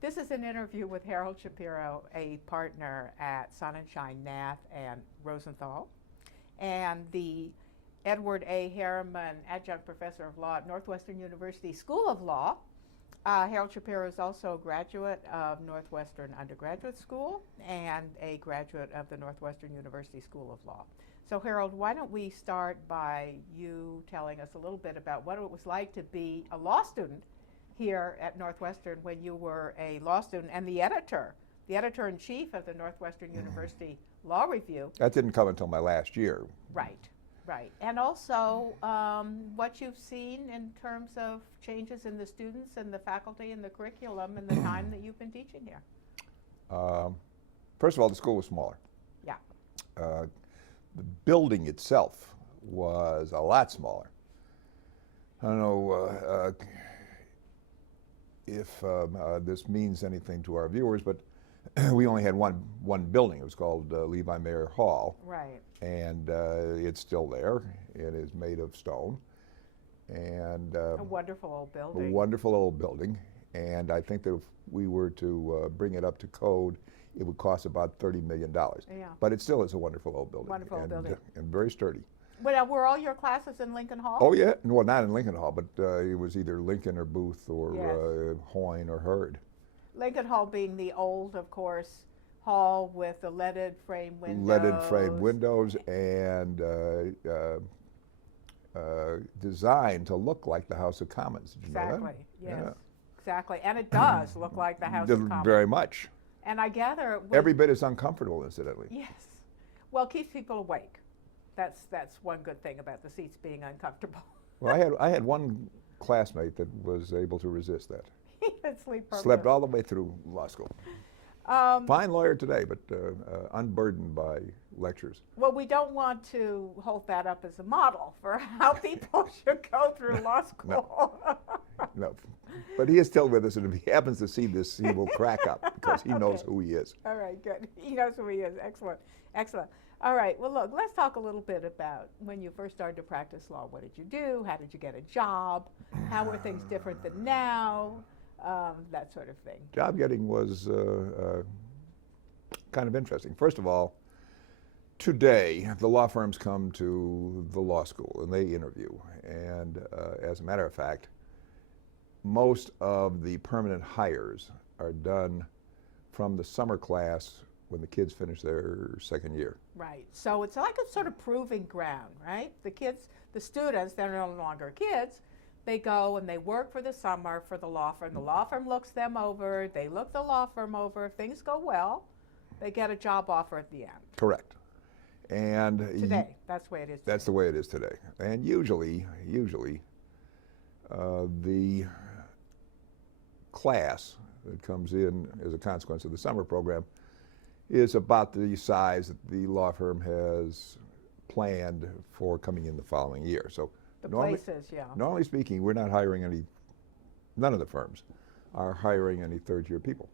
This is an interview with Harold Shapiro, a partner at Sonnenschein Nath and Rosenthal, and the Edward A. Harriman Adjunct Professor of Law at Northwestern University School of Law. Harold Shapiro is also a graduate of Northwestern Undergraduate School and a graduate of the Northwestern University School of Law. So Harold, why don't we start by you telling us a little bit about what it was like to be a law student here at Northwestern when you were a law student and the editor-in-chief of the Northwestern University Law Review. That didn't come until my last year. Right. Right, and also what you've seen in terms of changes in the students and the faculty and the curriculum in the time that you've been teaching here. First of all, the school was smaller. Yeah. The building itself was a lot smaller. I don't know if this means anything to our viewers, but we only had one building. It was called Leigh Mayer Hall. Right. And it's still there. It is made of stone. And a wonderful old building. A wonderful old building. And I think that if we were to bring it up to code, it would cost about $30 million. Yeah. But it still is a wonderful old building. Wonderful old building. And very sturdy. Well, were all your classes in Lincoln Hall? Oh, yeah. Well, not in Lincoln Hall, but it was either Lincoln or Booth or Yes. Hoyne or Hurd. Lincoln Hall being the old, of course, hall with the leaded frame windows. Leaded frame windows and designed to look like the House of Commons. Did you know that? Exactly, yes, Yeah. exactly. And it does look like the House of Commons. Very much. And I gather every bit as uncomfortable, incidentally. Yes. Well, it keeps people awake. That's one good thing about the seats being uncomfortable. Well, I had one classmate that was able to resist that. He could sleep perfectly. Slept all the way through law school. Fine lawyer today, but unburdened by lectures. Well, we don't want to hold that up as a model for how people should go through law school. No, but he is still with us, and if he happens to see this, he will crack up because he knows who he is. All right, good. He knows who he is. Excellent, excellent. All right, well, look, let's talk a little bit about when you first started to practice law. What did you do? How did you get a job? How were things different than now? That sort of thing. Job getting was kind of interesting. First of all, today the law firms come to the law school and they interview. And as a matter of fact, most of the permanent hires are done from the summer class when the kids finish their second year. Right. So it's like a sort of proving ground, right? The kids, the students, they're no longer kids. They go and they work for the summer for the law firm. The law firm looks them over. They look the law firm over. If things go well, they get a job offer at the end. Correct. And today, that's the way it is today. That's the way it is today. And usually, the class that comes in as a consequence of the summer program is about the size that the law firm has planned for coming in the following year. So the places, yeah. Normally speaking, we're not hiring none of the firms are hiring any third-year people.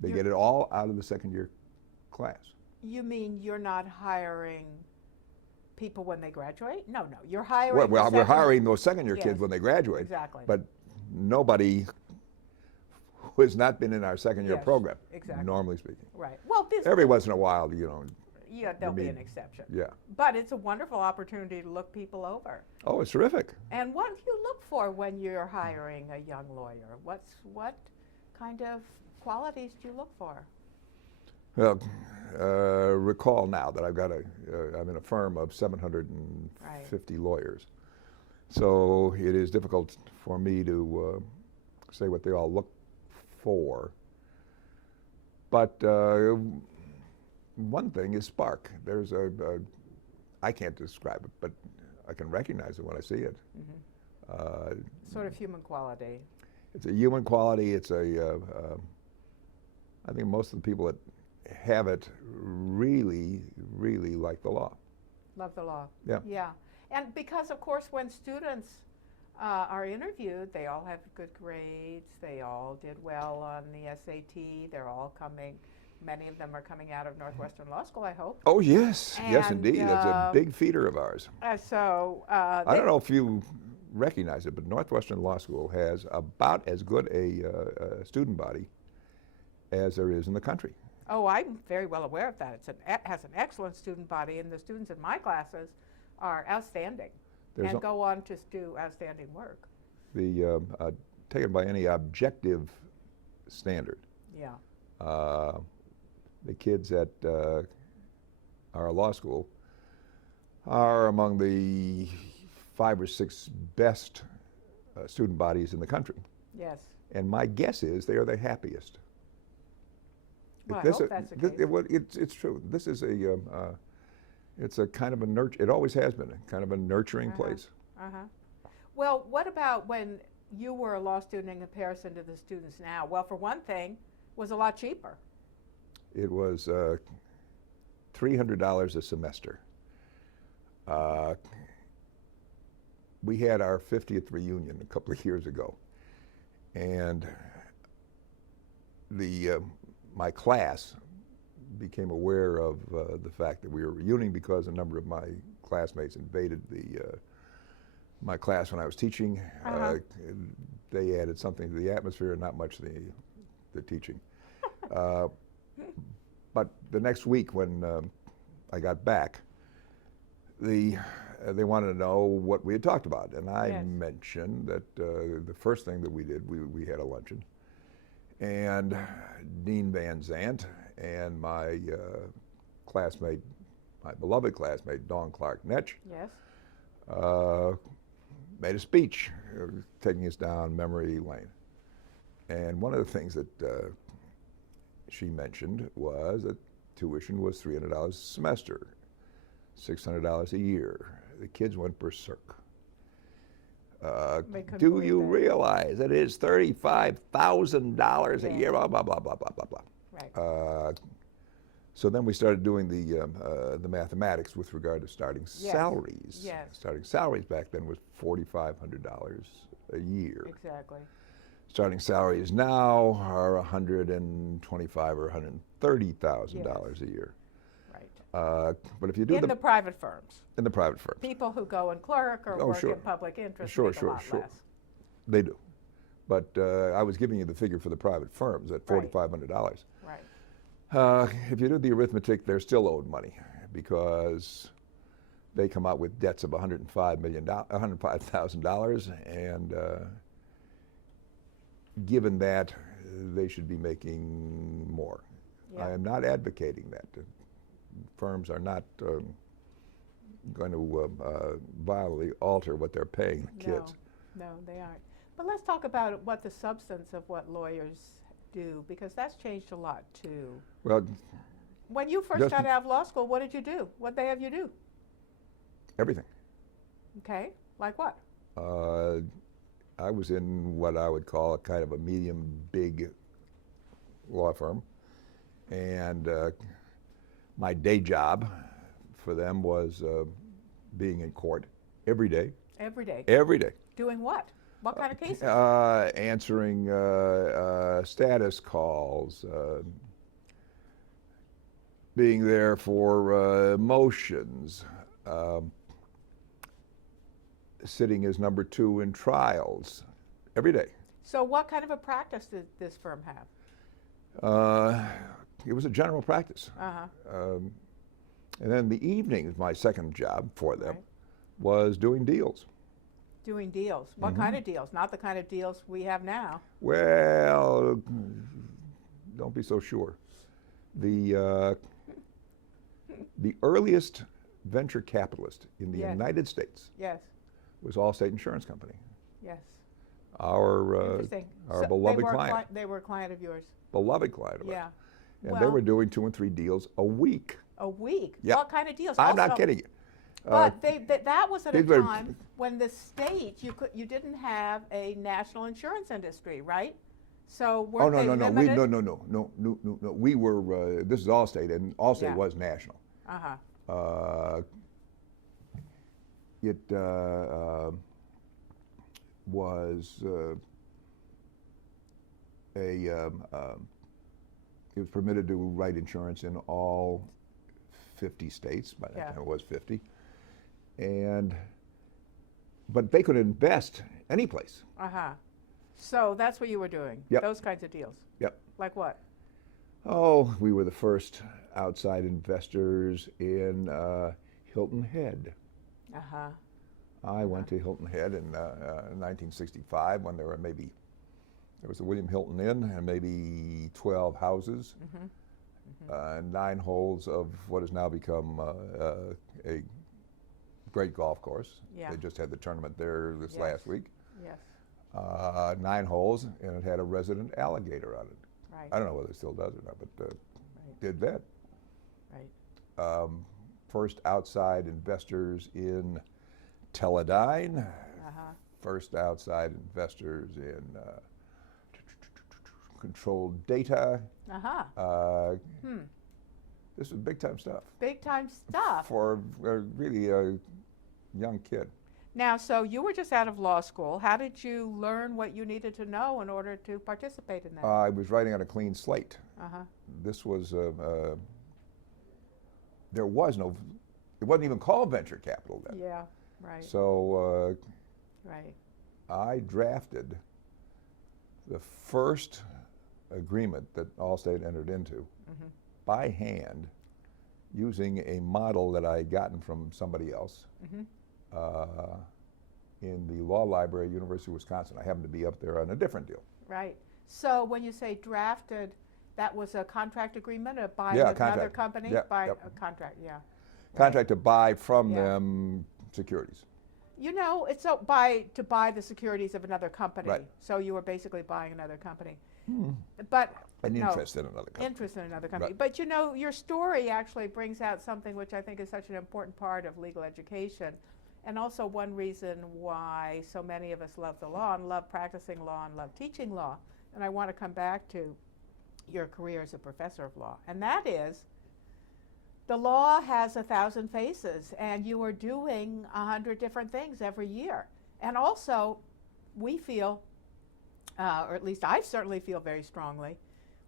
They get it all out of the second-year class. You mean you're not hiring people when they graduate? No, you're hiring. Well, we're hiring those second-year kids when they graduate. Exactly. But nobody who has not been in our second-year program, normally speaking. Right. Well, every once in a while, yeah, there'll be an exception. Yeah. But it's a wonderful opportunity to look people over. Oh, it's terrific. And what do you look for when you're hiring a young lawyer? What kind of qualities do you look for? Well, recall now that I'm in a firm of 750 lawyers. So it is difficult for me to say what they all look for. But one thing is spark. There's I can't describe it, but I can recognize it when I see it. Mm-hmm. Sort of human quality. It's a human quality. It's I think most of the people that have it really, really like the law. Love the law. Yeah. Yeah. And because, of course, when students are interviewed, they all have good grades. They all did well on the SAT. They're all coming. Many of them are coming out of Northwestern Law School, I hope. Oh, yes. Yes, indeed. That's a big feeder of ours. So I don't know if you recognize it, but Northwestern Law School has about as good a student body as there is in the country. Oh, I'm very well aware of that. It has an excellent student body, and the students in my classes are outstanding and go on to do outstanding work. Taken by any objective standard, Yeah. the kids at our law school are among the 5 or 6 best student bodies in the country. Yes. And my guess is they are the happiest. Well, I hope that's the case. It's true. This is it's a kind of a it always has been a kind of a nurturing place. Well, what about when you were a law student in comparison to the students now? Well, for one thing, it was a lot cheaper. It was $300 a semester. We had our 50th reunion a couple of years ago, and my class became aware of the fact that we were reuniting because a number of my classmates invaded my class when I was teaching. They added something to the atmosphere, not much the teaching. But the next week when I got back, they wanted to know what we had talked about. And I mentioned that the first thing that we did, we had a luncheon. And Dean Van Zandt and my classmate, my beloved classmate, Dawn Clark-Netsch, made a speech taking us down memory lane. And one of the things that she mentioned was that tuition was $300 a semester, $600 a year. The kids went berserk. Do you realize that it is $35,000 a year? Blah, blah, blah, blah, blah, blah, blah. Right. So then we started doing the mathematics with regard to starting salaries. Yes. Starting salaries back then was $4,500 a year. Exactly. Starting salaries now are $125,000 or $130,000 a year. Right. But if you do in the private firms. In the private firms. People who go and clerk or work in public interest make a lot less. They do. But I was giving you the figure for the private firms at $4,500. Right. If you do the arithmetic, they're still owed money because they come out with debts of $105,000, and given that, they should be making more. I am not advocating that. Firms are not going to violently alter what they're paying the kids. No, they aren't. But let's talk about what the substance of what lawyers do, because that's changed a lot too. Well, when you first got out of law school, what did you do? What they have you do? Everything. Okay, like what? I was in what I would call a kind of a medium big law firm, and my day job for them was being in court every day. Every day? Every day. Doing what? What kind of cases? Answering status calls, being there for motions, sitting as number 2 in trials, every day. So what kind of a practice did this firm have? It was a general practice. And then the evenings, my second job for them was doing deals. Doing deals. What kind of deals? Not the kind of deals we have now. Well, don't be so sure. The earliest venture capitalist in the United States was Allstate Insurance Company. Yes. Our beloved client. They were a client of yours. Beloved client of ours. Yeah. And they were doing 2 and 3 deals a week. A week? Yeah. What kind of deals? I'm not kidding you. But that was at a time when the state, you didn't have a national insurance industry, right? So weren't they limited? No. We were, this is Allstate, and Allstate was national. It was it was permitted to write insurance in all 50 states. By that time it was 50. And but they could invest any place. Uh-huh. So that's what you were doing? Yep. Those kinds of deals? Yep. Like what? Oh, we were the first outside investors in Hilton Head. Uh-huh. I went to Hilton Head in 1965 when there was the William Hilton Inn and maybe 12 houses, 9 holes of what has now become a great golf course. Yeah. They just had the tournament there this last week. Yes. 9 holes, and it had a resident alligator on it. Right. I don't know whether it still does or not, but did that. Right. First outside investors in Teledyne. Uh-huh. First outside investors in controlled data. Uh-huh. This was big time stuff Big time stuff. for really a young kid. Now, so you were just out of law school. How did you learn what you needed to know in order to participate in that? I was writing on a clean slate. Uh-huh. This was there was no, it wasn't even called venture capital then. Yeah. Right. So Right. I drafted the first agreement that Allstate entered into by hand, using a model that I had gotten from somebody else in the law library at University of Wisconsin. I happened to be up there on a different deal. Right. So when you say drafted, that was a contract agreement, a buy Yeah, with another contract. company? Yep, Buy yep. a contract, yeah. Contract to buy from Yeah. them securities. You know, it's to buy the securities of another company. Right. So you were basically buying another company. But An no, interest in another company. interest in another company. Right. But you know, your story actually brings out something which I think is such an important part of legal education, and also one reason why so many of us love the law and love practicing law and love teaching law. And I want to come back to your career as a professor of law, and that is the law has 1,000 faces, and you are doing 100 different things every year. And also, we feel, or at least I certainly feel very strongly,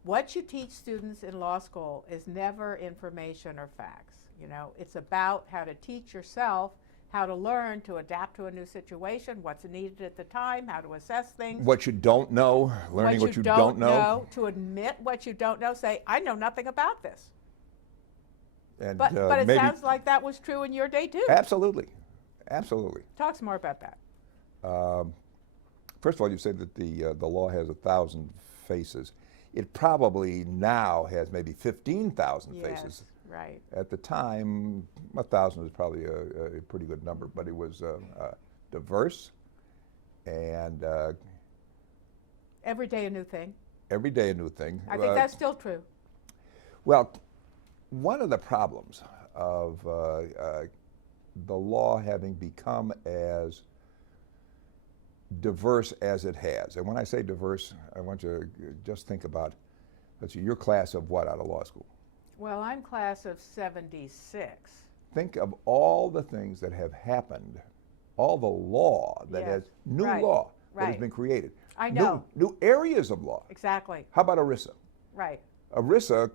what you teach students in law school is never information or facts. You know, it's about how to teach yourself, how to learn to adapt to a new situation, what's needed at the time, how to assess things. What you don't know, learning what you don't know. To admit what you don't know, say, I know nothing about this. And But it maybe, sounds like that was true in your day too. absolutely, absolutely. Talk some more about that. First of all, you said that the law has 1,000 faces. It probably now has maybe 15,000 faces. Right. At the time, 1,000 was probably a pretty good number, but it was diverse and Every day a new thing. every day a new thing. I think that's still true. Well, one of the problems of the law having become as diverse as it has, and when I say diverse, I want you to just think about, let's see, your class of what out of law school? Well, I'm class of 76. Think of all the things that have happened, all the law that Yes, has, new right, law that has right. been created. I know. New areas of law. Exactly. How about ERISA? Right. ERISA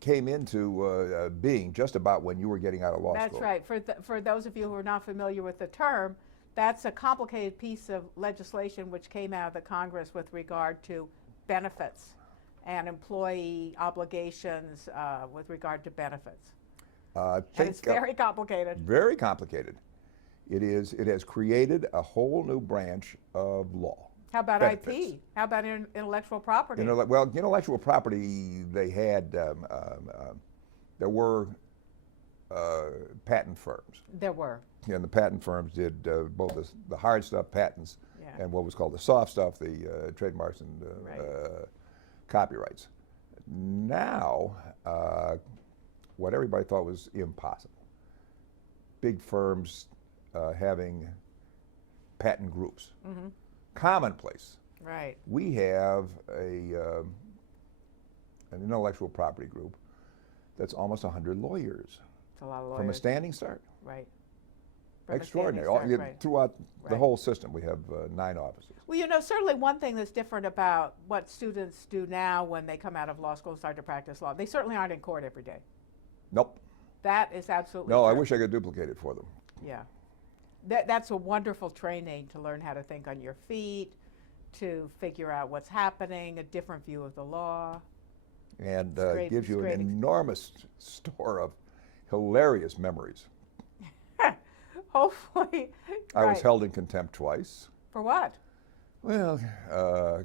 came into being just about when you were getting out of law That's school. right. For those of you who are not familiar with the term, that's a complicated piece of legislation which came out of the Congress with regard to benefits and employee obligations with regard to benefits. And it's very complicated. Very complicated. It has created a whole new branch of law. How about benefits. IP? How about intellectual property? Well, intellectual property, they had, there were patent firms. There were. And the patent firms did both the hard stuff, patents, Yeah. and what was called the soft stuff, the trademarks and Right. copyrights. Now, what everybody thought was impossible, big firms having patent groups, commonplace. Right. We have an intellectual property group that's almost 100 lawyers It's a lot of lawyers. from a standing start. Right. From a Extraordinary. standing start, right. Throughout the Right. whole system, we have 9 offices. Well, you know, certainly one thing that's different about what students do now when they come out of law school and start to practice law, they certainly aren't in court every day. Nope. That is absolutely No, I true. wish I could duplicate it for them. Yeah. that's a wonderful training to learn how to think on your feet, to figure out what's happening, a different view of the law. And great- gives you an great enormous store of hilarious memories. Hopefully. I was right. held in contempt twice. For what? Well, are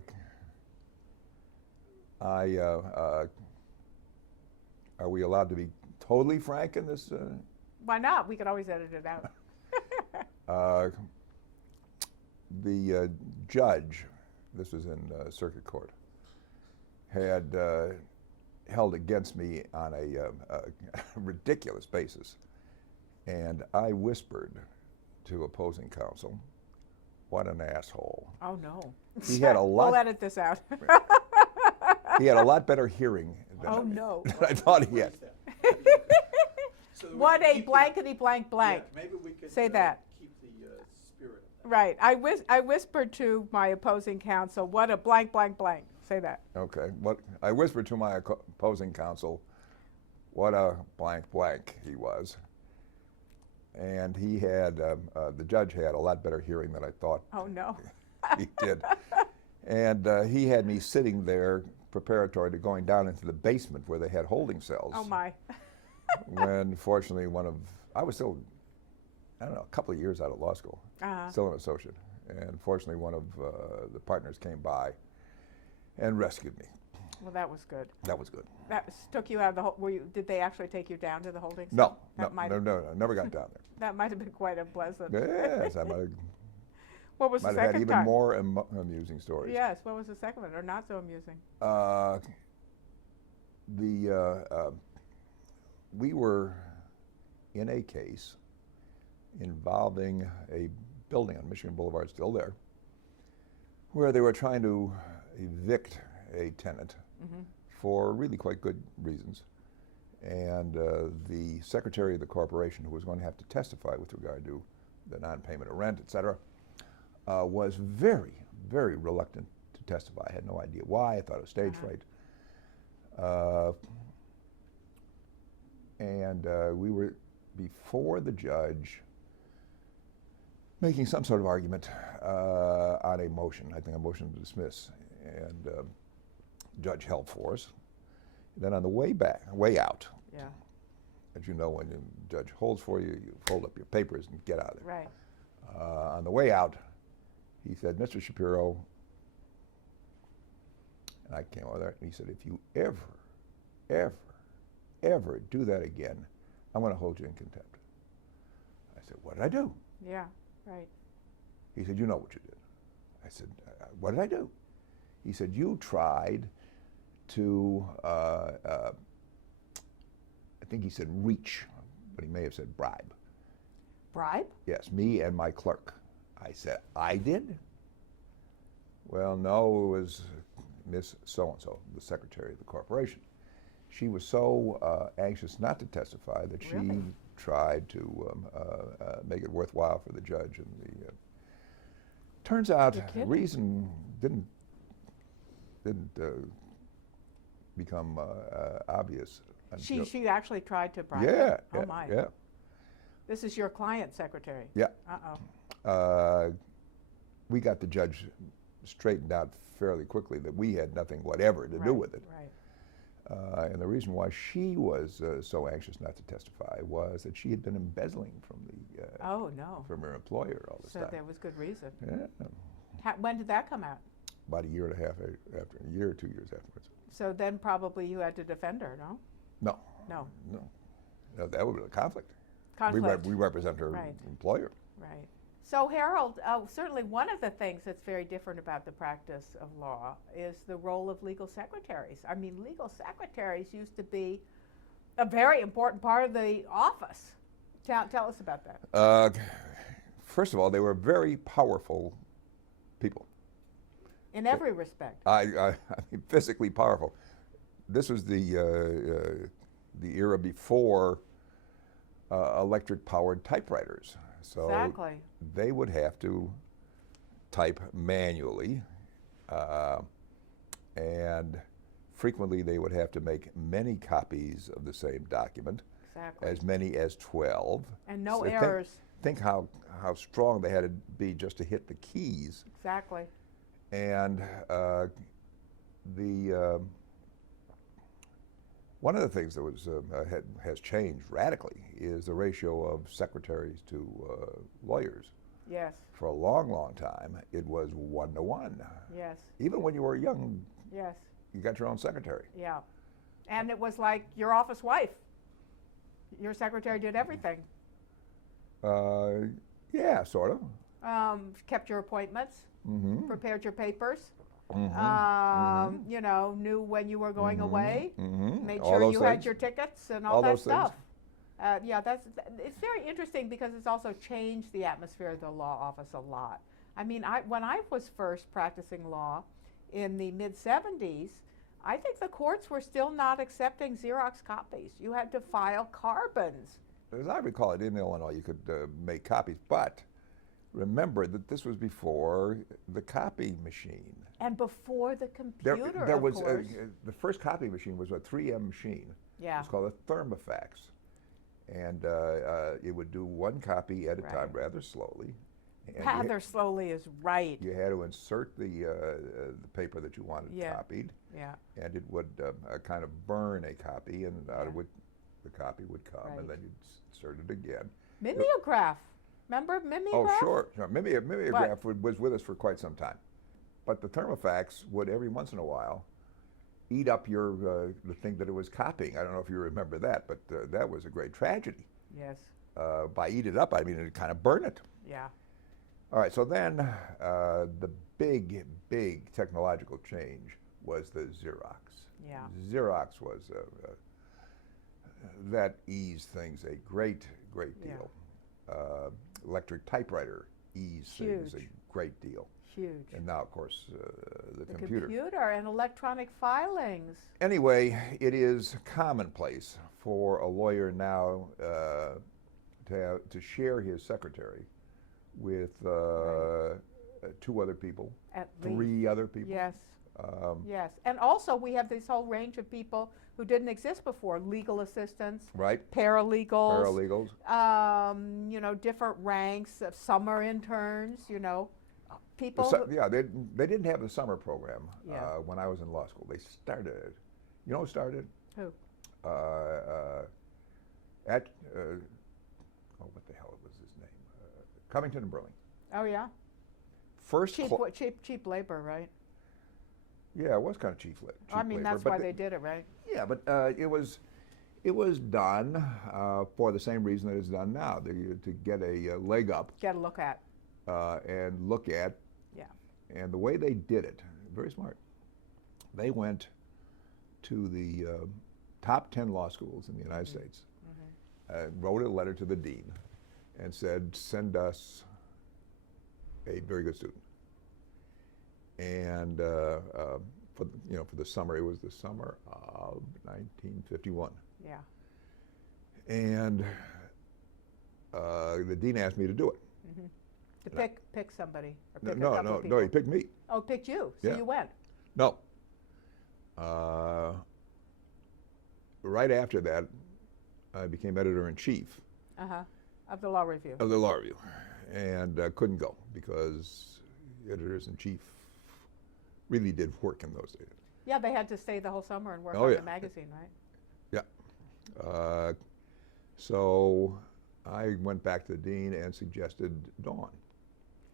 we allowed to be totally frank in this? Why not? We could always edit it out. The judge, this was in circuit court, had held against me on a ridiculous basis. And I whispered to opposing counsel, "What an asshole." Oh, no. He had a lot. We'll edit this out. He had a lot better hearing than, Oh, no. than I thought he had. So that we What can a keep the- blankety blank blank. Yeah, maybe we could Say that. keep the spirit of that. Right. I whispered to my opposing counsel, what a blank blank blank. Say that. Okay. What I whispered to my opposing counsel, what a blank blank he was. And he had, the judge had a lot better hearing than I thought Oh, no. he did. And he had me sitting there preparatory to going down into the basement where they had holding cells. Oh, my. When fortunately I was still, I don't know, a couple of years out of law school, still an associate. And fortunately one of the partners came by and rescued me. Well, that was good. That was good. That took you out of the whole, did they actually take you down to the holding cell? No, That might have- no, never got down That might have been quite unpleasant. there. Yes, I might What was the have had second even time? more amusing stories. Yes, what was the second one, or not so amusing? We were in a case involving a building on Michigan Boulevard, still there, where they were trying to evict a tenant for really quite good reasons. And the secretary of the corporation, who was going to have to testify with regard to the non-payment of rent, et cetera, was very, very reluctant to testify. I had no idea why. I thought it was stage fright. And we were before the judge making some sort of argument on a motion, I think a motion to dismiss. And the judge held for us. Then on the way out, Yeah, as you know, when the judge holds for you, you fold up your papers and get out of there. right. On the way out, he said, "Mr. Shapiro," and I came over there, and he said, "If you ever do that again, I'm going to hold you in contempt." I said, "What did I do?" Yeah, right. He said, "You know what you did." I said, "What did I do?" He said, "You tried to, I think he said reach, but he may have said bribe." Bribe? Yes, me and my clerk. I said, "I did?" "Well, no, it was Miss So-and-so, the secretary of the corporation. She was so anxious not to testify that she Really? tried to make it worthwhile for the judge." And the turns out You're the kidding. reason didn't become obvious until She actually tried to bribe yeah, you? Oh, yeah, my. yeah. This is your client secretary? Yeah. Uh-oh. We got the judge straightened out fairly quickly that we had nothing whatever to do with it. Right. And the reason why she was so anxious not to testify was that she had been embezzling from Oh, no. from her employer all this So time. there was good reason. Yeah, When did that come out? about a year and a half after, a year or 2 years afterwards. So then probably you had to defend her, no? No, No. no, that would be a conflict. Conflict. We represent her Right. employer. Right. So Harold, certainly one of the things that's very different about the practice of law is the role of legal secretaries. I mean, legal secretaries used to be a very important part of the office. Tell us about that. First of all, they were very powerful people. In every respect. I mean, physically powerful. This was the era before electric-powered typewriters. So Exactly. they would have to type manually, and frequently they would have to make many copies of the same document, Exactly. as many as 12. And no So errors. think how strong they had to be just to hit the keys. Exactly. And one of the things that has changed radically is the ratio of secretaries to lawyers. Yes. For a long, long time, it was 1 to 1. Yes. Even when you were young, Yes. you got your own secretary. Yeah. And it was like your office wife. Your secretary did everything. Yeah, sort of. Kept your appointments, Mm-hmm. prepared your papers, Mm-hmm. you know, knew when you were going away, Mm-hmm. made All sure those you had things. your tickets and all All that those things. stuff. Yeah, it's very interesting because it's also changed the atmosphere of the law office a lot. I mean, when I was first practicing law in the mid-'70s, I think the courts were still not accepting Xerox copies. You had to file carbons. As I recall it, in Illinois, you could make copies, but remember that this was before the copy machine. And before the computer, There of was course. the first copy machine was a 3M machine. Yeah. It's called a thermofax, and it would do one copy at a Right. time, rather slowly. And Rather slowly is right. you had to insert the paper that you wanted Yeah. copied, Yeah. and it would kind of burn a copy, and out of Yeah. it the copy would come, Right. and then you'd insert it again. Mimeograph. Remember mimeograph? Oh, sure. Mimeograph was with us for quite some time. But the thermofax would, every once in a while, eat up the thing that it was copying. I don't know if you remember that, but that was a great tragedy. Yes. By eat it up, I mean it kind of burn it. Yeah. All right, so then the big technological change was the Xerox. Yeah. Xerox was, that eased things a great deal. Electric typewriter eased things a Huge. great deal. Huge. And now, of course, the The computer. computer and electronic filings. Anyway, it is commonplace for a lawyer now to share his secretary with two other people, At least. 3 other people. Yes. Yes. And also we have this whole range of people who didn't exist before. Legal assistants, Right? paralegals, Paralegals. you know, different ranks of summer interns, you know, people. Yeah, they didn't have the summer program Yeah. when I was in law school. They started, you know who started? Who? What the hell was his name? Covington and Burling. Oh yeah. First, Cheap labor, right? yeah, it was kind of cheap labor. I mean, that's why they did it, right? Yeah, but it was done for the same reason that it's done now, to get a leg up Get a look at. and look at. Yeah. And the way they did it, very smart. They went to the top 10 law schools in the United States, wrote a letter to the dean, and said, "Send us a very good student." And for the summer, it was the summer of 1951. Yeah. And the dean asked me to do it. To pick somebody. Or pick a couple of No, people. he picked me. Oh, picked you. So Yeah. you went. No. Right after that, I became editor-in-chief Of the law review. of the Law Review, and couldn't go because editors-in-chief really did work in those days. Yeah, they had to stay the whole summer and work Oh, on yeah. the magazine, right? Yeah. So I went back to the dean and suggested Dawn.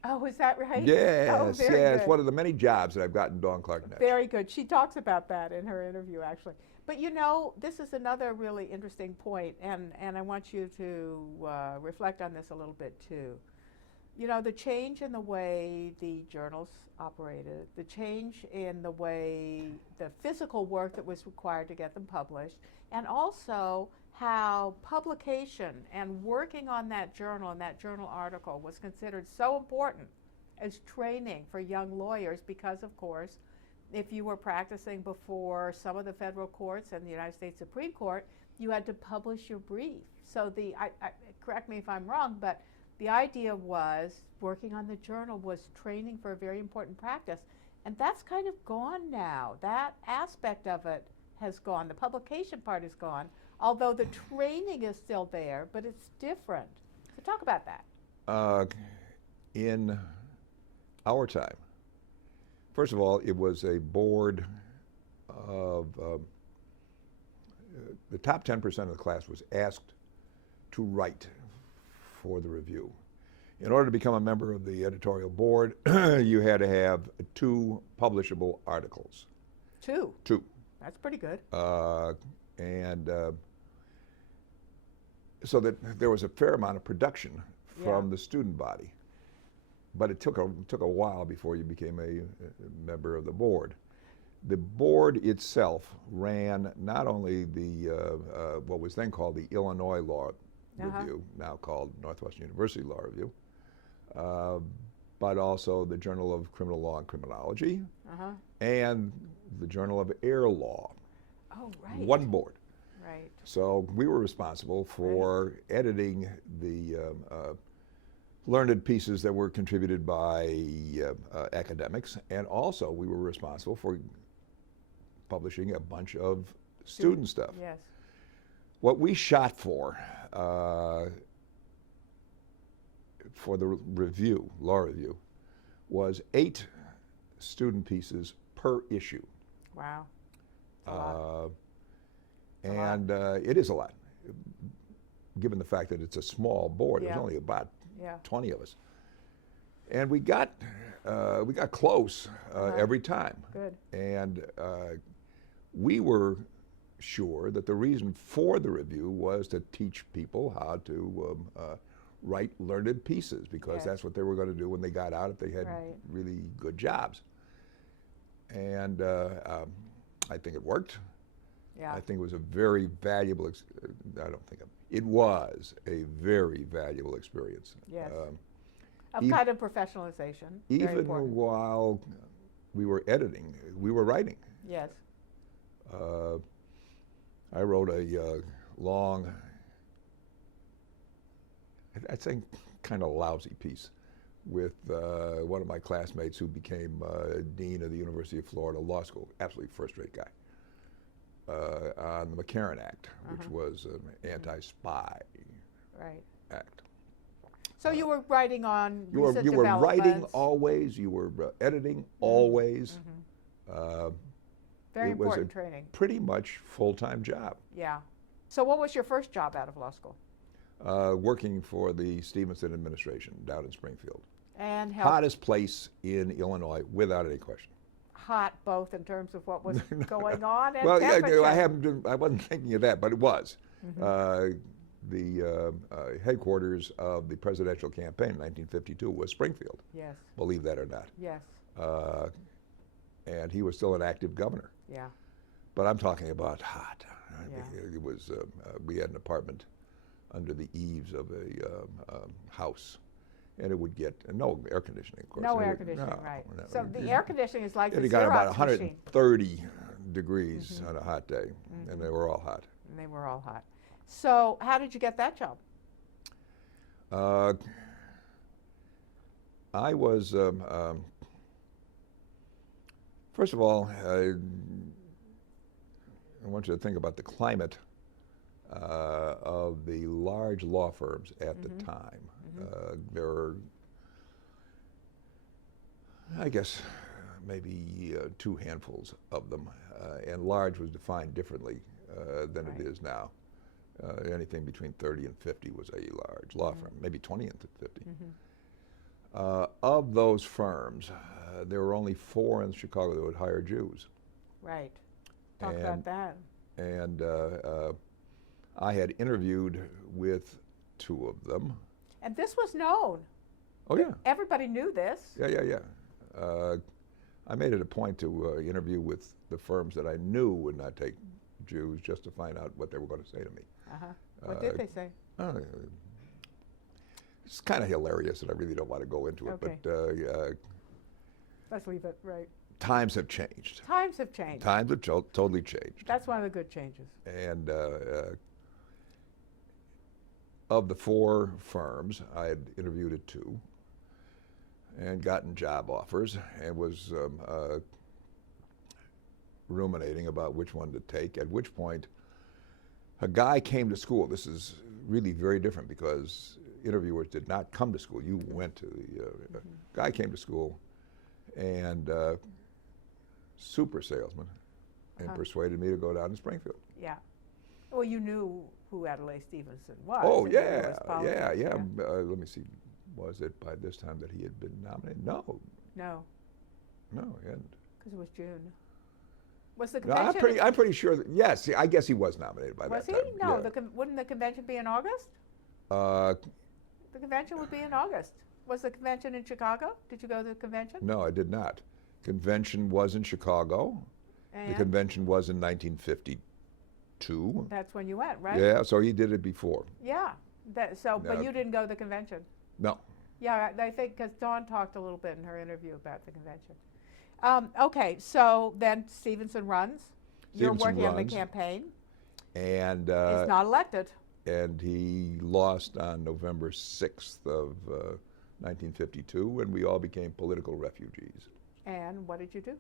Oh, is that right? Yes, Oh, very yes. good. One of the many jobs that I've gotten, Dawn Clark Netsch. Very good. She talks about that in her interview, actually. But you know, this is another really interesting point, and I want you to reflect on this a little bit too. You know, the change in the way the journals operated, the change in the way the physical work that was required to get them published, and also how publication and working on that journal and that journal article was considered so important as training for young lawyers because, of course, if you were practicing before some of the federal courts and the United States Supreme Court, you had to publish your brief. So correct me if I'm wrong, but the idea was working on the journal was training for a very important practice. And that's kind of gone now. That aspect of it has gone. The publication part is gone, although the training is still there, but it's different. So talk about that. In our time, first of all, it was a board of the top 10% of the class was asked to write for the review. In order to become a member of the editorial board, you had to have 2 publishable articles. 2? 2. That's pretty good. And so that there was a fair amount of production from the student body. But it took a while before you became a member of the board. The board itself ran not only the what was then called the Illinois Law Review, now called Northwestern University Law Review, but also the Journal of Criminal Law and Criminology, and the Journal of Air Law. Oh, right. One board. Right. So we were responsible for editing the learned pieces that were contributed by academics, and also we were responsible for publishing a bunch of student stuff. Yes. What we shot for the review, law review, was 8 student pieces per issue. Wow. That's a lot. And it is a lot, given the fact that it's a small board. It was only about 20 of us, and we got close every time. Good. And we were sure that the reason for the review was to teach people how to write learned pieces, because that's what they were going to do when they got out if they had really good jobs. And I think it worked. Yeah. I think it was a very valuable, it was a very valuable experience. Yes. Of kind of professionalization. Even while we were editing, we were writing. Yes. I wrote a long, I'd say kind of lousy piece with one of my classmates who became Dean of the University of Florida Law School, absolutely first-rate guy. On the McCarran Act, which was an anti-spy act. So you were writing on you were developments. writing always. You were editing always. Very important training. Pretty much full-time job. Yeah. So what was your first job out of law school? Working for the Stevenson administration down in Springfield. And hottest place in Illinois, without any question. Hot, both in terms of what was going on and well, temperature. I wasn't thinking of that, but it was. The headquarters of the presidential campaign in 1952 was Springfield. Yes. Believe that or not. Yes. And he was still an active governor. Yeah. But I'm talking about hot. It was. We had an apartment under the eaves of a house. And it would get no air conditioning, of course. No air conditioning, right. No, so the air conditioning is like the it got about Xerox 130 machine. degrees on a hot day, and they were all hot. And they were all hot. So how did you get that job? I was, first of all, I want you to think about the climate of the large law firms at the time. There were, I guess, maybe 2 handfuls of them, and large was defined differently than it is now. Anything between 30 and 50 was a large law firm, maybe 20 and 50. Of those firms, there were only 4 in Chicago that would hire Jews. Right. Talk about that. And I had interviewed with 2 of them. And this was known. Oh, yeah. Everybody knew this. Yeah. I made it a point to interview with the firms that I knew would not take Jews, just to find out what they were going to say to me. What did they say? It's kind of hilarious, and I really don't want to go into it. Okay. But let's leave it, right. Times have changed. Times have changed. Times have totally changed. That's one of the good changes. And of the 4 firms, I had interviewed at 2 and gotten job offers, and was ruminating about which one to take, at which point a guy came to school. This is really very different, because interviewers did not come to school. You went to the guy came to school, and super salesman, and persuaded me to go down to Springfield. Yeah. Well, you knew who Adlai Stevenson was. Oh and you knew yeah, his politics, yeah. Let me see. Was it by this time that he had been nominated? No, No, he hadn't. because it was June. Was the No, convention? I'm pretty sure that, yes, I guess he was nominated by Was that he? time. No, yeah. wouldn't the convention be in August? The convention would be in August. Was the convention in Chicago? Did you go to the convention? No, I did not. Convention was in Chicago. And The convention was in 1952. that's when you went, right? Yeah, so he did it before. Yeah. But No. you didn't go to the convention. No. Yeah, I think because Dawn talked a little bit in her interview about the convention. Okay, so then Stevenson runs. You're Stevenson working on the runs. campaign. And He's not elected. and he lost on November 6th of 1952, and we all became political refugees. And what did you do?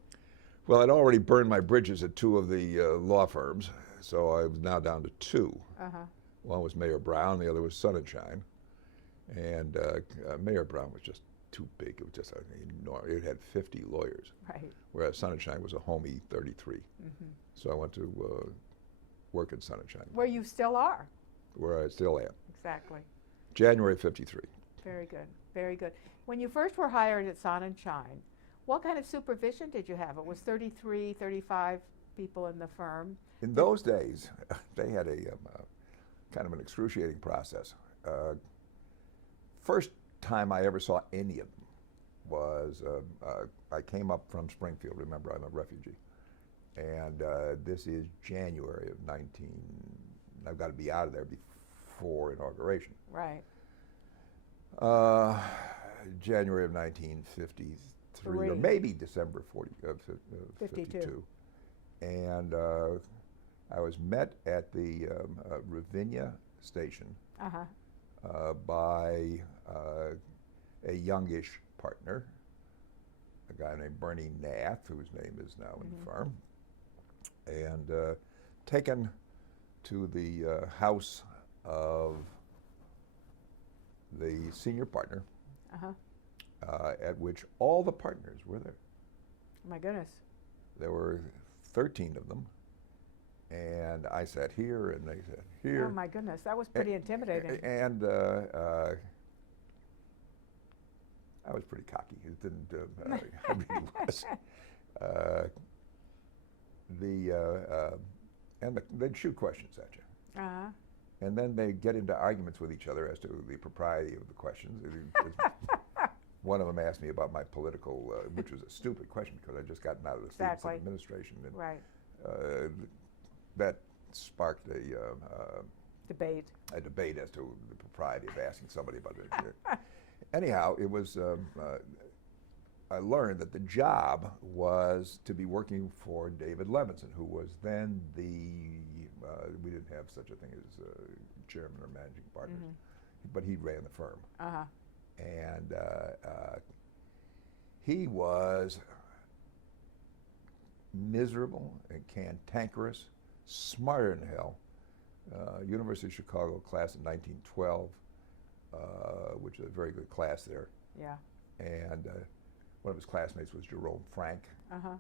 Well, I'd already burned my bridges at two of the law firms, so I was now down to two. Uh-huh. One was Mayor Brown, the other was Sonnenschein. And Mayor Brown was just too big. It was just enormous. It had 50 lawyers, Right. whereas Sonnenschein was a homey 33. Mm-hmm. So I went to work at Sonnenschein, Where you still are. where I still am. Exactly. January '53. Very good. Very good. When you first were hired at Sonnenschein, what kind of supervision did you have? It was 33, 35 people in the firm. In those days, they had a kind of an excruciating process. First time I ever saw any of them was I came up from Springfield. Remember, I'm a refugee. And this is January of 19, I've got to be out of there before inauguration. Right. January of 1953, or Three. maybe December 52. 52. And I was met at the Ravinia station Uh-huh. by a youngish partner, a guy named Bernie Nath, whose name is now in the firm, and taken to the house of the senior partner, Uh-huh. at which all the partners were there. My goodness. There were 13 of them, and I sat here, and they sat here. Oh my goodness, that was pretty intimidating. And I was pretty cocky. It didn't. I really was. They'd shoot questions at you, Uh-huh. and then they get into arguments with each other as to the propriety of the questions. One of them asked me about my political, which was a stupid question because I'd just gotten out of the Stevenson Exactly. administration, and Right. that sparked Debate. a debate as to the propriety of asking somebody about it. Anyhow, it was. I learned that the job was to be working for David Levinson, who was then the. We didn't have such a thing as chairman or managing partner, but he ran the firm, Uh-huh. and he was miserable and cantankerous, smarter than hell. University of Chicago class in 1912, which is a very good class there. Yeah. And one of his classmates was Jerome Frank, Uh-huh.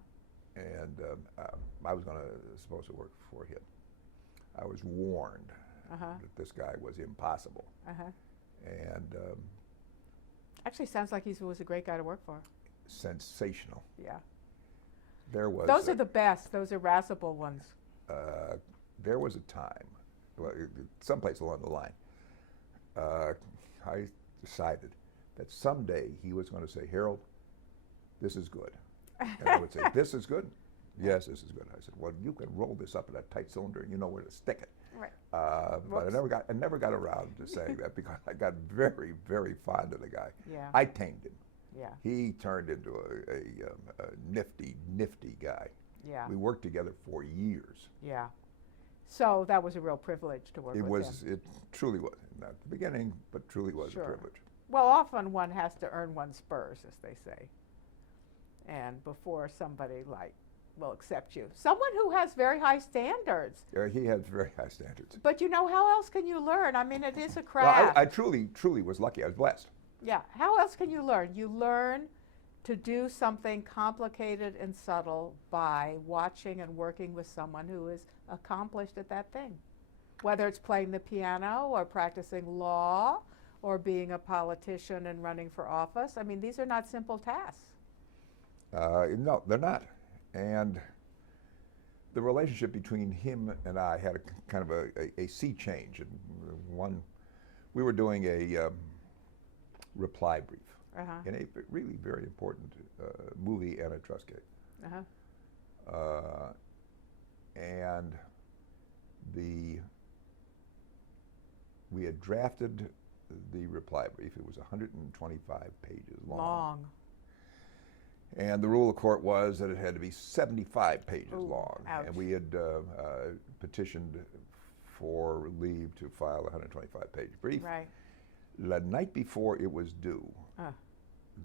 and I was supposed to work for him. I was warned Uh-huh. that this guy was impossible, Uh-huh. and Actually sounds like he was a great guy to work for. sensational. Yeah. There was Those are the best. Those irascible ones. there was a time, well, someplace along the line, I decided that someday he was going to say, "Harold, this is good." And I would say, "This is good?" "Yes, this is good." I said, "Well, you can roll this up in a tight cylinder and you know where to stick it." Right. But I never got around to saying that because I got very, very fond of the guy. Yeah. I tamed him. Yeah. He turned into a nifty guy. Yeah. We worked together for years. Yeah. So that was a real privilege to work with him. It truly was. Not at the beginning, but truly was Sure. a privilege. Well, often one has to earn one's spurs, as they say. And before somebody like will accept you. Someone who has very high standards. He had very high standards. But you know, how else can you learn? I mean, it is a Well, craft. I truly, truly was lucky. I was blessed. Yeah, how else can you learn? You learn to do something complicated and subtle by watching and working with someone who is accomplished at that thing. Whether it's playing the piano or practicing law or being a politician and running for office. I mean, these are not simple tasks. No, they're not. And the relationship between him and I had a kind of a sea change. And we were doing a reply brief in a really very important movie antitrust case. And we had drafted the reply brief. It was 125 pages long. And the rule of court was that it had to be 75 pages long. Ouch. And we had petitioned for leave to file a 125-page brief. Right. The night before it was due,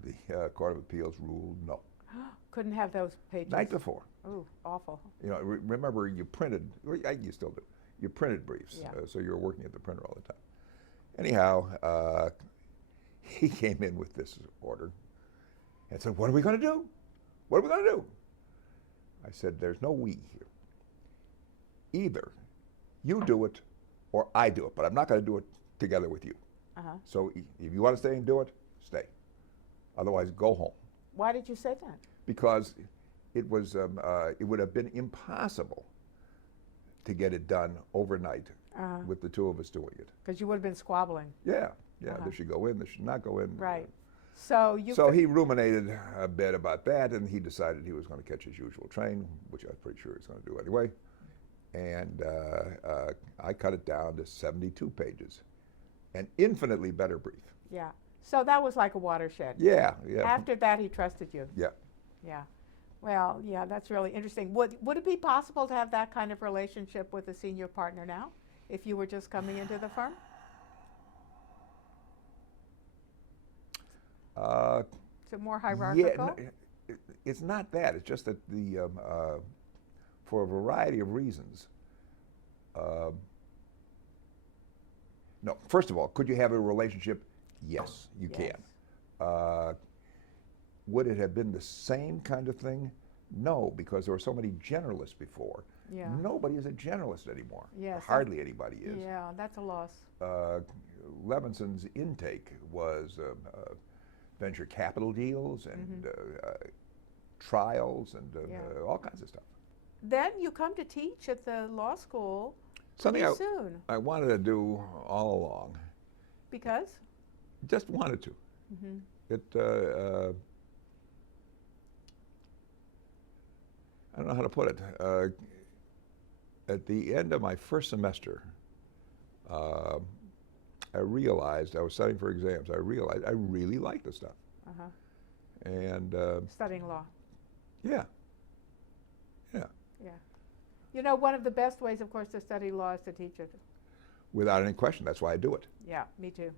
the Court of Appeals ruled no. Couldn't have those pages. Night before. Ooh, awful. You know, remember you printed, well, you still do, you printed briefs, Yeah. so you were working at the printer all the time. Anyhow, he came in with this order and said, what are we going to do? What are we going to do? I said, there's no we here. Either you do it or I do it, but I'm not going to do it together with you. So if you want to stay and do it, stay. Otherwise, go home. Why did you say that? Because it would have been impossible to get it done overnight with the two of us doing it. Because you would have been squabbling. Yeah, this should go in, this should not go in. Right. So you. So he ruminated a bit about that, and he decided he was going to catch his usual train, which I was pretty sure he was going to do anyway. And I cut it down to 72 pages, an infinitely better brief. Yeah. So that was like a watershed. Yeah. After that, he trusted you. Yeah. Yeah. Well, yeah, that's really interesting. Would it be possible to have that kind of relationship with a senior partner now, if you were just coming into the firm? Is it more hierarchical? Yeah, it's not that. It's just that for a variety of reasons. No, first of all, could you have a relationship? Yes, you Yes. can. Would it have been the same kind of thing? No, because there were so many generalists before. Yeah. Nobody is a generalist anymore. Yes. Hardly anybody is. Yeah, that's a loss. Levinson's intake was venture capital deals and trials and all kinds of stuff. Then you come to teach at the law school Something pretty soon. I wanted to do all along. Because? Just wanted to. It. I don't know how to put it. At the end of my first semester, I realized I was studying for exams. I realized I really liked this stuff. And Studying law. yeah. Yeah. You know, one of the best ways, of course, to study law is to teach it. Without any question, that's why I do it. Yeah, me too.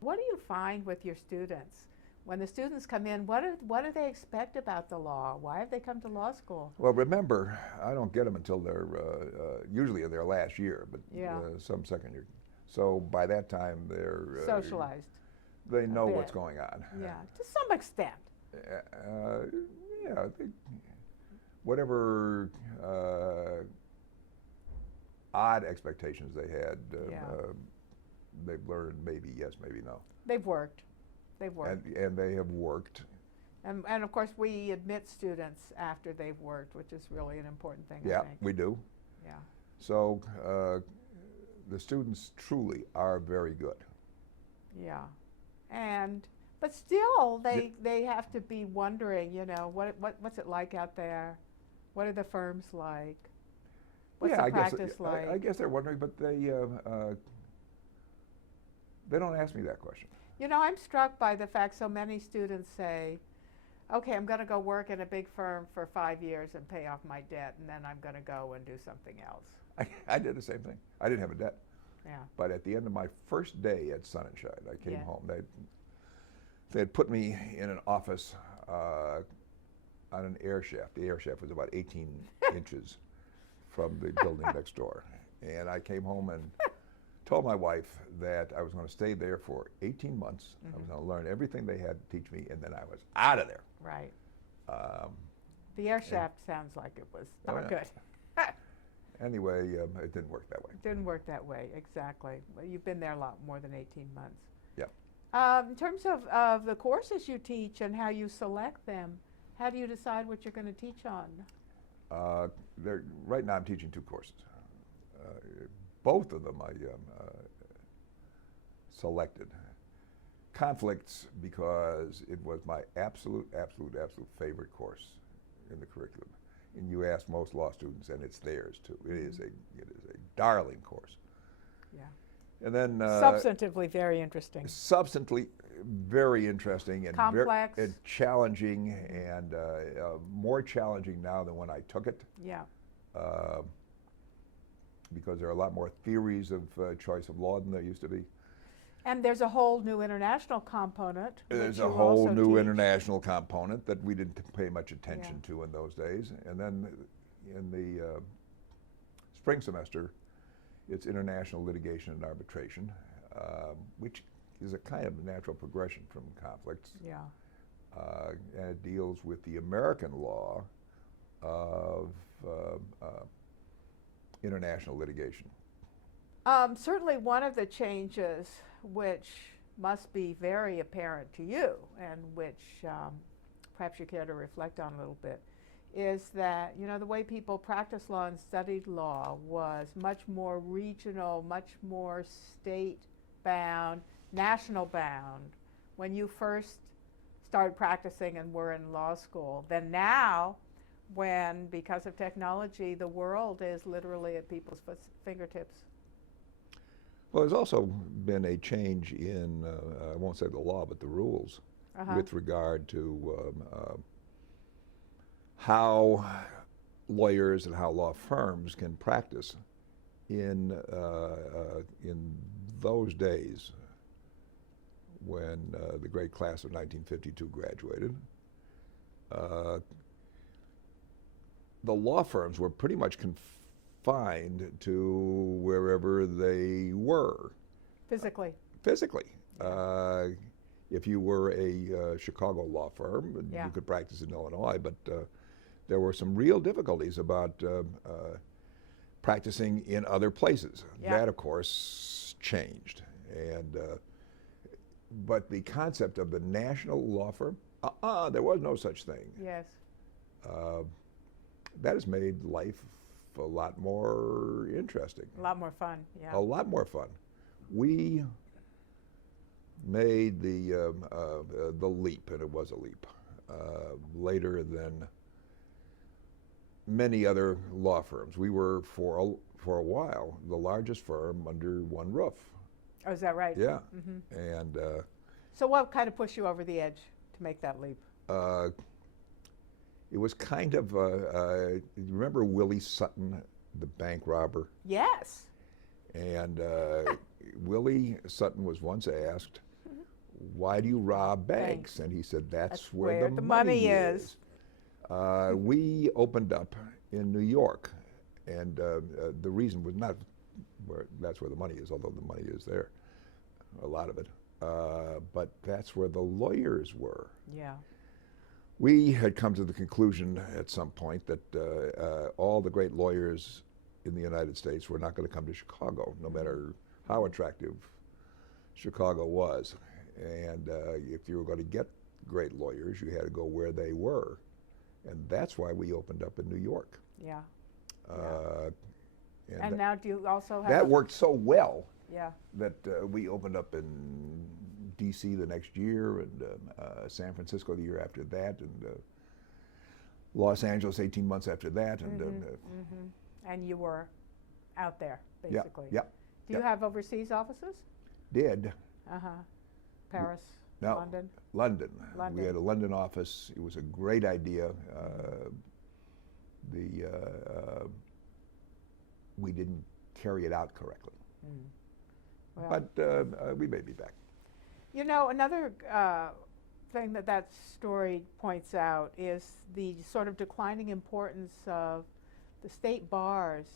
What do you find with your students? When the students come in, what do they expect about the law? Why have they come to law school? Well, remember, I don't get them until they're usually in their last year, but some second year. So by that time, they're Socialized. They know what's going on. Yeah, to some extent. Yeah, whatever odd expectations they had, they've learned maybe yes, maybe no. They've worked. They've worked. And they have worked. And of course, we admit students after they've worked, which is really an important thing, Yeah, I think. we do. Yeah. So the students truly are very good. Yeah. But still, they have to be wondering, you know, what's it like out there? What are the firms like? What's the practice like? I guess they're wondering, but they don't ask me that question. You know, I'm struck by the fact so many students say, okay, I'm going to go work in a big firm for 5 years and pay off my debt, and then I'm going to go and do something else. I did the same thing. I didn't have a debt. Yeah. But at the end of my first day at Sonnenschein, I came home. They had put me in an office on an air shaft. The air shaft was about 18 inches from the building next door. And I came home and told my wife that I was going to stay there for 18 months. I was going to learn everything they had to teach me, and then I was out of there. Right. Um, The air shaft sounds like it was Oh, not yeah. good. Anyway, it didn't work that way. Didn't work that way, exactly. Well, you've been there a lot more than 18 months. Yep. In terms of the courses you teach and how you select them, how do you decide what you're going to teach on? Right now I'm teaching 2 courses. Both of them I selected. Conflicts, because it was my absolute favorite course in the curriculum. And you ask most law students, and it's theirs too. It is a darling course. Yeah. And then Substantively very interesting. substantively very interesting and Complex. and challenging, and more challenging now than when I took it, Yeah. because there are a lot more theories of choice of law than there used to be. And there's a whole new international component. There's which a you whole also new teach. international component that we didn't pay much attention Yeah. to in those days. And then in the spring semester, it's international litigation and arbitration, which is a kind of natural progression from conflicts. Yeah. And it deals with the American law of international litigation. Certainly one of the changes which must be very apparent to you, and which perhaps you care to reflect on a little bit, is that, you know, the way people practiced law and studied law was much more regional, much more state-bound, national-bound when you first started practicing and were in law school than now, when, because of technology, the world is literally at people's fingertips. Well, there's also been a change in, I won't say the law, but the rules with regard to how lawyers and how law firms can practice in those days when the great class of 1952 graduated. The law firms were pretty much confined to wherever they were. Physically. Physically. If you were a Chicago law firm, Yeah. you could practice in Illinois, but there were some real difficulties about practicing in other places. Yeah. That, of course, changed. And but the concept of the national law firm, there was no such thing. Yes. That has made life a lot more interesting. A lot more fun, yeah. A lot more fun. We made the leap, and it was a leap, later than many other law firms. We were, for a while, the largest firm under one roof. Oh, is that right? Yeah. Mm-hmm. And So what kind of pushed you over the edge to make that leap? it was kind of, you remember Willie Sutton, the bank robber? Yes. And Willie Sutton was once asked, why do you rob banks? And he said, that's where the money is. We opened up in New York, and the reason was not that's where the money is, although the money is there, a lot of it, but that's where the lawyers were. Yeah. We had come to the conclusion at some point that all the great lawyers in the United States were not going to come to Chicago, no matter how attractive Chicago was. And if you were going to get great lawyers, you had to go where they were. And that's why we opened up in New York. Yeah. And now do you also have... that worked so well Yeah. that we opened up in D.C. the next year, and San Francisco the year after that, and Los Angeles 18 months after that. And And you were out there, yeah, basically. yeah. Do you have overseas offices? Did. Uh-huh. Paris, No. London? London. London. We had a London office. It was a great idea. We didn't carry it out correctly. Well, But we may be back. you know, another thing that that story points out is the sort of declining importance of the state bars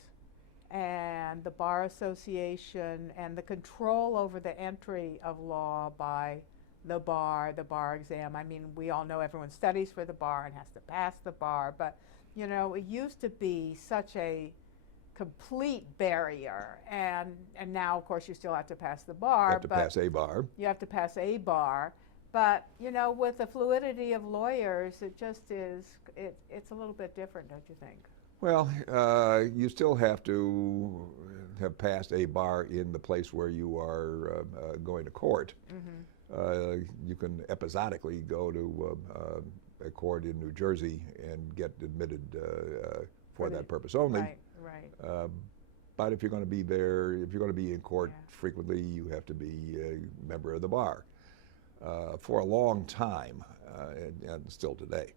and the Bar Association and the control over the entry of law by the bar exam. I mean, we all know everyone studies for the bar and has to pass the bar, but you know, it used to be such a complete barrier, and now of course you still have to pass the bar. You have to pass a bar. You have to pass a bar, but you know, with the fluidity of lawyers, it just is. It's a little bit different, don't you think? Well, you still have to have passed a bar in the place where you are going to court. Mm-hmm. You can episodically go to a court in New Jersey and get admitted for that purpose only. Right, right. But if you're going to be there, if you're going to be in court frequently, you have to be a member of the bar. For a long time, and still today,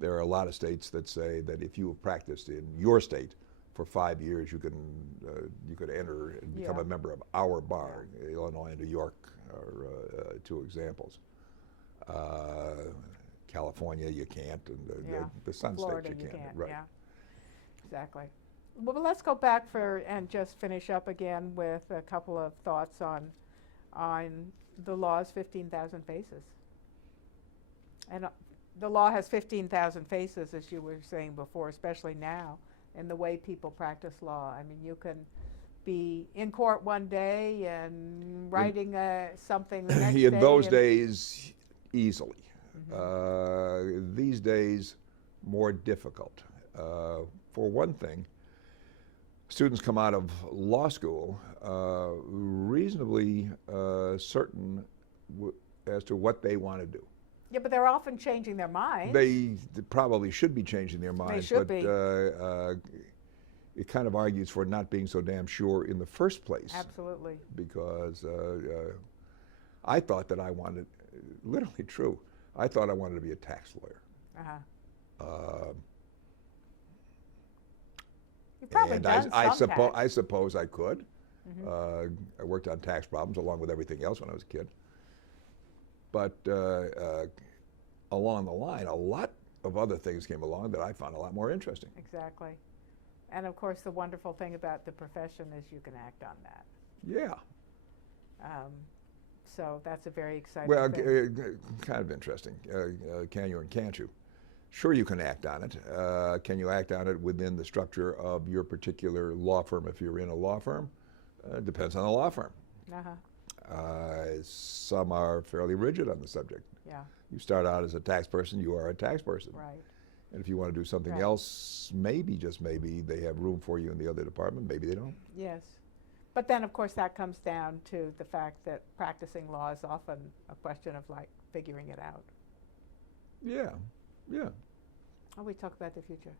there are a lot of states that say that if you have practiced in your state for 5 years, you could enter and become a member of our bar. Illinois and New York are two examples. California, you can't, and the Sun Florida, states you can't. can't. Right. Yeah, exactly. Well, but let's go back and just finish up again with a couple of thoughts on the law's 15,000 faces. And the law has 15,000 faces, as you were saying before, especially now, in the way people practice law. I mean, you can be in court one day and writing something the next day. In those days, easily. Mm-hmm. These days, more difficult. For one thing, students come out of law school reasonably certain as to what they want to do. Yeah, but they're often changing their minds. They probably should be changing their minds, should but be. It kind of argues for not being so damn sure in the first place. Absolutely. Because I thought that I wanted, literally true, I thought I wanted to be a tax lawyer. Uh-huh. You've probably And done I some tax. I suppose I could. Mm-hmm. I worked on tax problems along with everything else when I was a kid. But along the line, a lot of other things came along that I found a lot more interesting. Exactly. And of course, the wonderful thing about the profession is you can act on that. Yeah. So that's a very exciting Well, thing. kind of interesting. Can you and can't you? Sure, you can act on it. Can you act on it within the structure of your particular law firm if you're in a law firm? Depends on the law firm. Uh-huh. Some are fairly rigid on the subject. Yeah. You start out as a tax person, you are a tax person. Right. And if you want to do something else, maybe, just maybe, they have room for you in the other department. Maybe they don't. Yes. But then, of course, that comes down to the fact that practicing law is often a question of, like, figuring it out. Yeah, yeah. Oh, we talk about the future.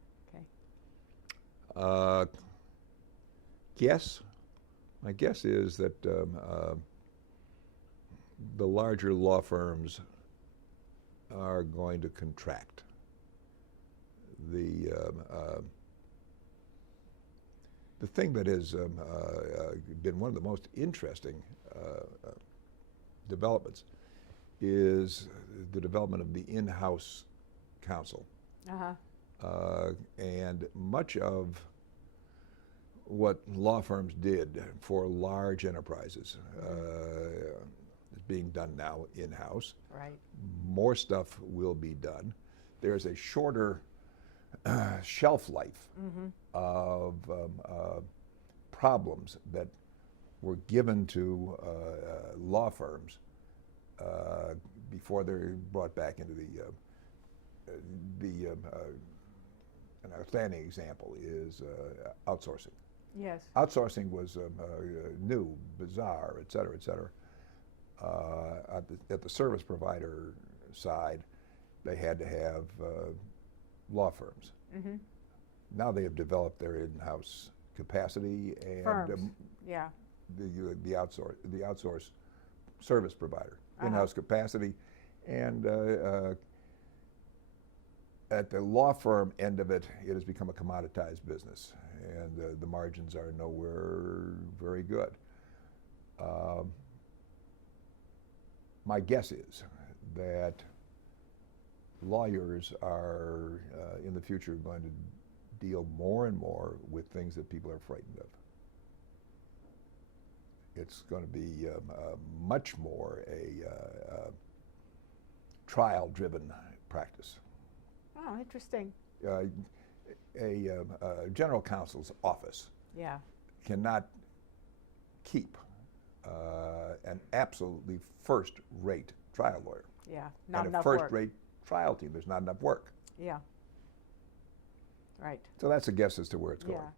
Okay. Guess. My guess is that the larger law firms are going to contract. The thing that has been one of the most interesting developments is the development of the in-house counsel. Uh-huh. And much of what law firms did for large enterprises is being done now in-house. Right. More stuff will be done. There's a shorter shelf life of problems that were given to law firms before they're brought back into an outstanding example is outsourcing. Yes. Outsourcing was new, bizarre, et cetera, et cetera. At the service provider side, they had to have law firms. Mm-hmm. Now they have developed their in-house capacity and Firms. Yeah. the outsource service provider, Uh-huh. in-house capacity, and at the law firm end of it, it has become a commoditized business, and the margins are nowhere very good. My guess is that lawyers are in the future going to deal more and more with things that people are frightened of. It's going to be much more a trial-driven practice. Oh, interesting. A general counsel's office Yeah. cannot keep an absolutely first-rate trial lawyer. Yeah. Not and enough a work. first-rate trial team. There's not enough work. Yeah. Right. So that's a guess as to where it's going. Yeah.